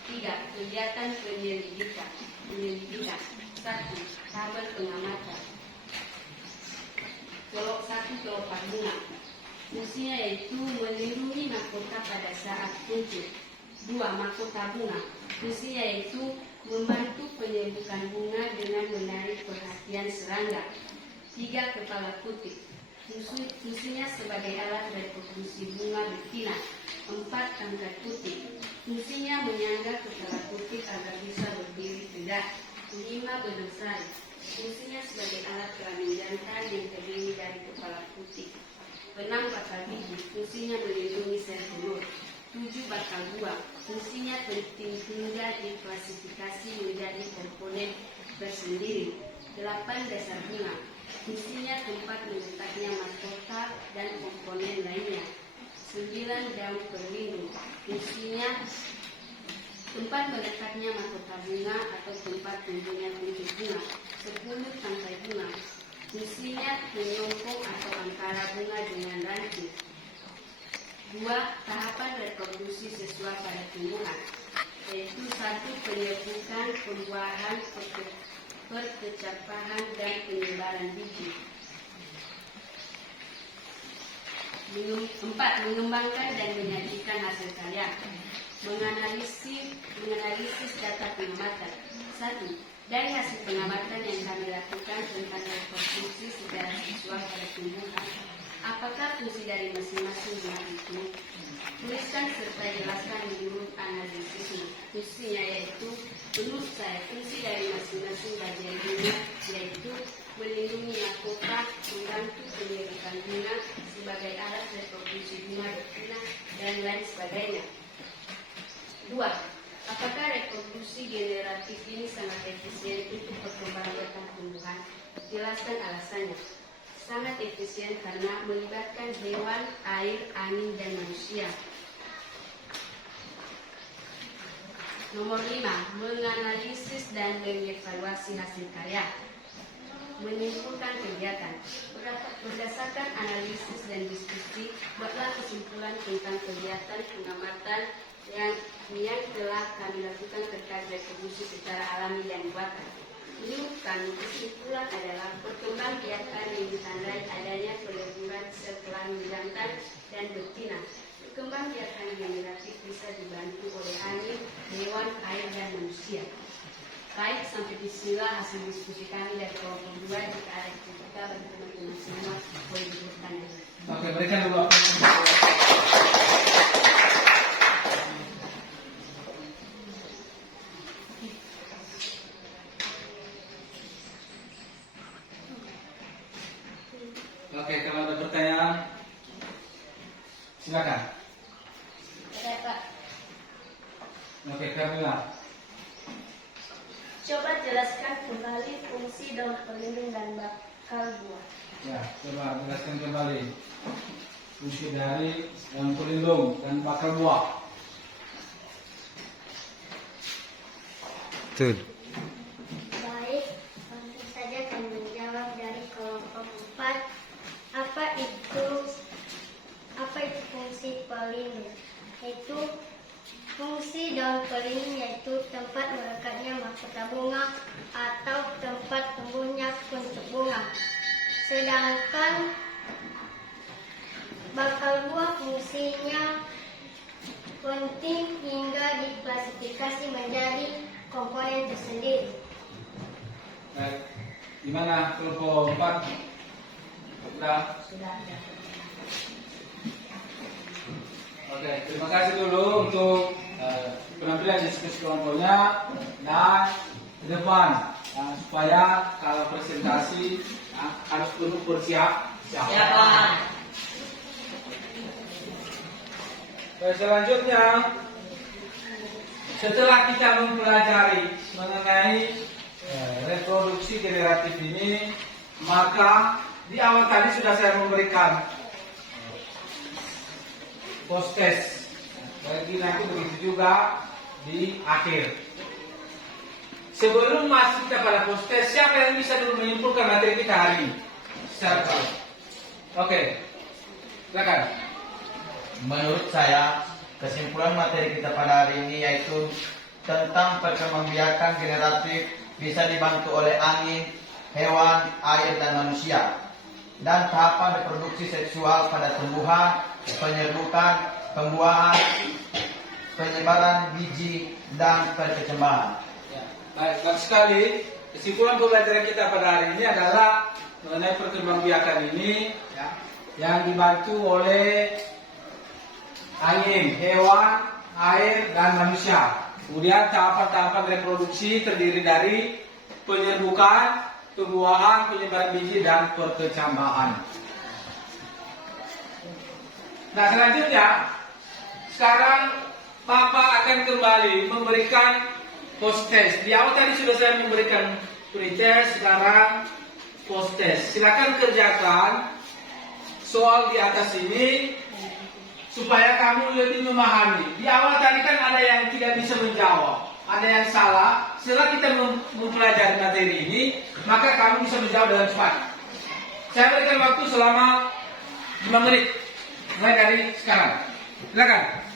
3. Kegiatan penyelidikan. 1. Tabel pengamatan. Kelompok 1, kelompok bunga. Fungsinya yaitu melindungi mahkota pada saat muncul. 2. Mahkota bunga. Fungsinya yaitu membantu penyembuhan bunga dengan menarik perhatian serangga. 3. Kepala putih. Fungsinya sebagai alat reproduksi bunga betina. 4. Tangkai putih. Fungsinya menyangga kepala putih agar bisa berdiri tegak. 5. Benang sari. Fungsinya sebagai alat kelamin jantan yang terdiri dari kepala putih. 6. Bakal biji. Fungsinya melindungi sel telur. 7. Bakal buah. Fungsinya penting hingga diklasifikasi menjadi komponen tersendiri. 8. Dasar bunga. Fungsinya tempat meletaknya mahkota dan komponen lainnya. 9. Daun pelindung. Fungsinya tempat meletaknya mahkota bunga atau tempat tumbuhnya butir bunga. 10. Tangkai bunga. Fungsinya menyongkong atau antara bunga dengan ranting. 2. Tahapan reproduksi siswa pada tumbuhan, yaitu 1. Penyerbukan, pembuahan, perkecapahan, dan penyebaran biji. 4. Mengembangkan dan menyajikan hasil karya. Menganalisis data pengamatan. 1. Dari hasil pengamatan yang kami lakukan tentang reproduksi secara siswa pada tumbuhan, apakah fungsi dari masing-masing bunga itu? Tuliskan serta jelaskan menurut analisisnya. Fungsinya yaitu, menurut saya, fungsi dari masing-masing bagian bunga yaitu melindungi mahkota, membantu penyerbukan bunga sebagai alat reproduksi bunga betina, dan lain sebagainya. 2. Apakah reproduksi generatif ini sangat efisien untuk perkembangan tumbuhan? Jelaskan alasannya. Sangat efisien karena melibatkan hewan, air, angin, dan manusia. Nomor 5. Menganalisis dan mengevaluasi hasil karya. Menyimpulkan kegiatan. Berdasarkan analisis dan diskusi, buatlah kesimpulan tentang kegiatan pengamatan yang telah kami lakukan terkait reproduksi secara alami dan buatan. Menurut kami, kesimpulan adalah perkembangbiakan yang ditandai adanya peleburan sel kelamin jantan dan betina. Perkembangbiakan generatif bisa dibantu oleh angin, hewan, air, dan manusia. Baik, sampai di sini hasil diskusi kami dari kelompok 2. Jika ada kritika bagi teman-teman semua, boleh bertanya. Oke, berikan dulu. Oke, kalau ada pertanyaan, silakan. Ada Pak. Oke, Kamila. Coba jelaskan kembali fungsi daun pelindung dan bakal buah. Ya, coba jelaskan kembali fungsi dari daun pelindung dan bakal buah. Betul. Baik, langsung saja kami menjawab dari kelompok 4. Apa itu fungsi pelindung? Yaitu fungsi daun pelindung yaitu tempat melekatnya mahkota bunga atau tempat tumbuhnya kuncup bunga. Sedangkan bakal buah fungsinya penting hingga diklasifikasi menjadi komponen tersendiri. Baik, gimana kelompok 4? Sudah. Oke, terima kasih dulu untuk penampilan diskusi kelompoknya, dan ke depan supaya kalau presentasi harus penuh persiapan. Baik, selanjutnya setelah kita mempelajari mengenai reproduksi generatif ini, maka di awal tadi sudah saya memberikan post test. Bagi nanti begitu juga di akhir. Sebelum masuk kita pada post-test, siapa yang bisa dulu menyimpulkan materi kita hari ini? Secara cepat. Oke, silakan. Menurut saya, kesimpulan materi kita pada hari ini yaitu tentang perkembangbiakan generatif bisa dibantu oleh angin, hewan, air, dan manusia. Dan tahapan reproduksi seksual pada tumbuhan, penyerbukan, pembuahan, penyebaran biji, dan perkecambahan. Ya, baik sekali. Kesimpulan pembelajaran kita pada hari ini adalah mengenai perkembangbiakan ini ya, yang dibantu oleh angin, hewan, air, dan manusia. Kemudian tahapan-tahapan reproduksi terdiri dari penyerbukan, tumbuhan, penyebaran biji, dan perkecambahan. Nah, selanjutnya, sekarang Bapak akan kembali memberikan post test. Di awal tadi sudah saya memberikan pre-test, sekarang post test. Silakan kerjakan soal di atas ini supaya kamu lebih memahami. Di awal tadi kan ada yang tidak bisa menjawab, ada yang salah. Setelah kita mempelajari materi ini, maka kamu bisa menjawab dengan cepat. Saya berikan waktu selama 5 menit, mulai dari sekarang. Silakan.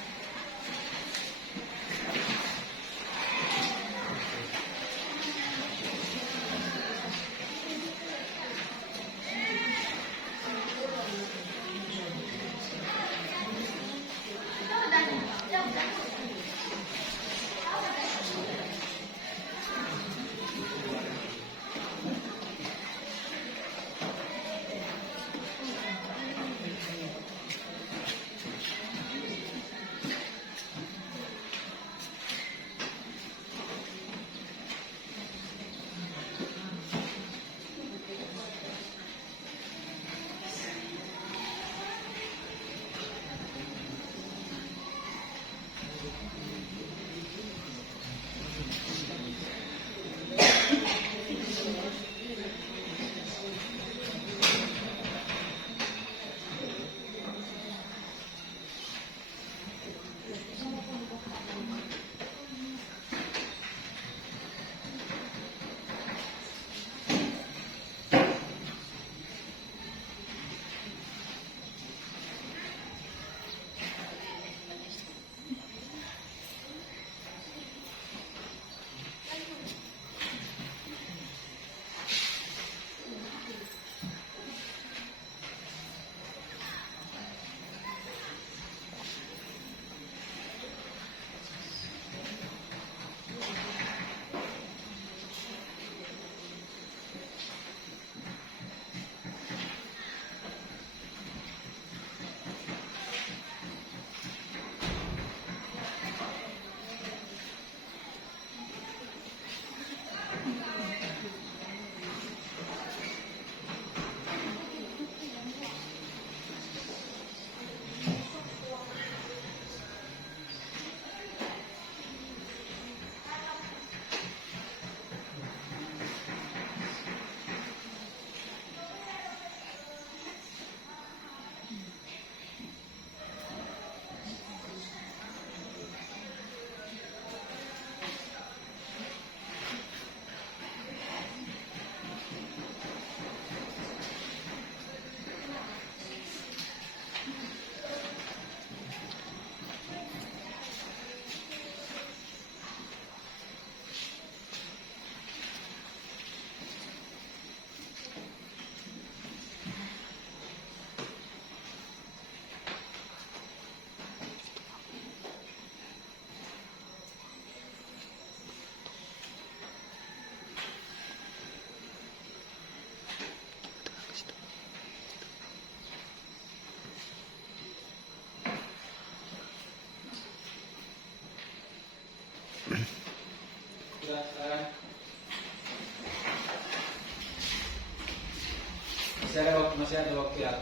Masih ada waktu ya.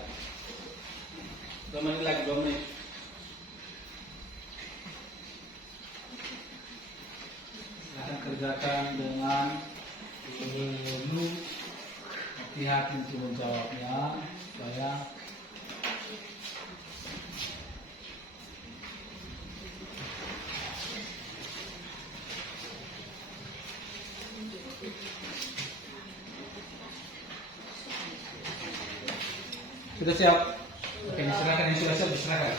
2 menit lagi, 2 menit. Silahkan kerjakan dengan penuh hati-hati untuk menjawabnya supaya Sudah siap? Oke, diserahkan yang sudah siap, diserahkan.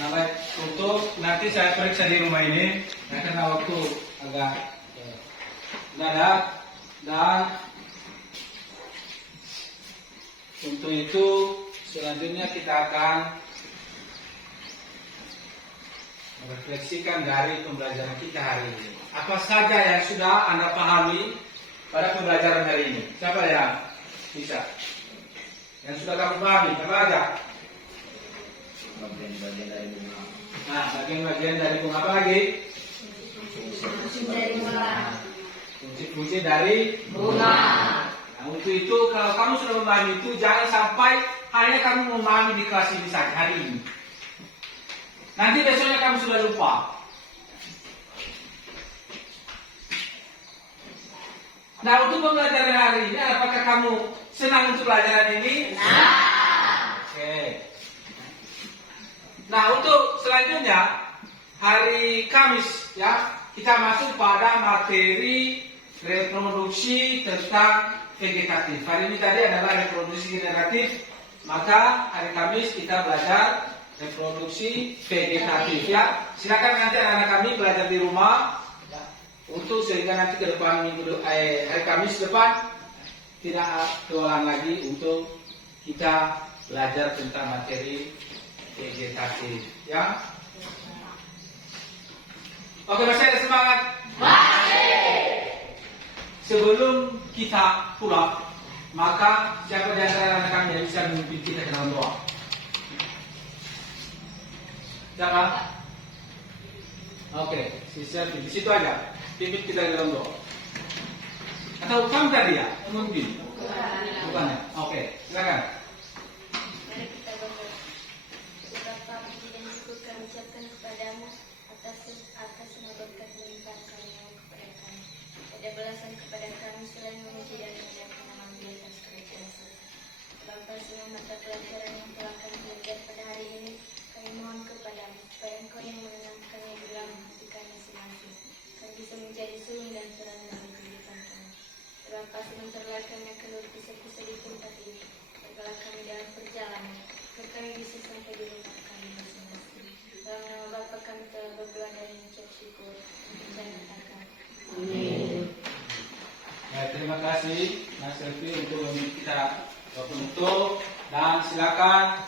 Nah baik, untuk nanti saya periksa di rumah ini, karena waktu agak mendadak, dan untuk itu selanjutnya kita akan merefleksikan dari pembelajaran kita hari ini. Apa saja yang sudah Anda pahami pada pembelajaran hari ini? Siapa yang bisa? Yang sudah kamu pahami, apa aja? Bagian-bagian dari bunga. Nah, bagian-bagian dari bunga apa lagi? Fungsi-fungsi dari bunga. Nah, untuk itu kalau kamu sudah memahami itu, jangan sampai hanya kamu memahami di kelas ini saja hari ini. Nanti besoknya kamu sudah lupa. Nah, untuk pembelajaran hari ini, apakah kamu senang untuk pelajaran ini? Oke. Nah, untuk selanjutnya hari Kamis ya, kita masuk pada materi reproduksi tentang vegetatif. Hari ini tadi adalah reproduksi generatif, maka hari Kamis kita belajar reproduksi vegetatif ya. Silakan nanti anak-anak kami belajar di rumah ya, untuk sehingga nanti ke depan hari Kamis depan tidak keulang lagi untuk kita belajar tentang materi vegetatif ya. Oke, masih ada semangat? Masih. Sebelum kita pulang, maka siapa di antara anak kami yang bisa memimpin kita ke dalam doa? Siapa? Oke, siap di situ aja. Pimpin kita ke dalam doa. Atau kamu tadi ya, memimpin? Bukan ya? Oke, silakan. Mari kita berdoa. Bapa, puji dan syukur kami ucapkan kepadamu atas semua berkat limpahan kami kepada kami. Ada belasan kepada kami selain memuji dan mengucapkan nama di atas kerajaan surga. Bapa, semua mata pelajaran yang telah kami belajar pada hari ini, kami mohon kepadamu supaya Engkau yang menenangkannya di dalam hati kami masing-masing. Kami bisa menjadi sulung dan terang dalam kehidupan kami. Bapa, sebentar lagi kami akan berpisah-pisah di tempat ini. Segala kami dalam perjalanan, agar kami bisa sampai di rumah kami masing-masing. Dalam nama Bapa kami telah berdoa dan mengucap syukur. Untuk katakan. Amin. Ya, terima kasih Mas Selvi untuk memimpin kita untuk dan silakan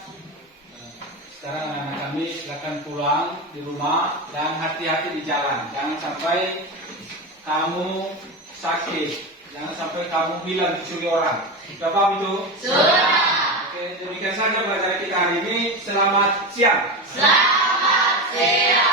sekarang anak-anak kami silakan pulang di rumah dan hati-hati di jalan. Jangan sampai kamu sakit, jangan sampai kamu hilang dicuri orang. Sudah paham itu? Sudah. Oke, demikian saja pelajaran kita hari ini. Selamat siang. Selamat siang.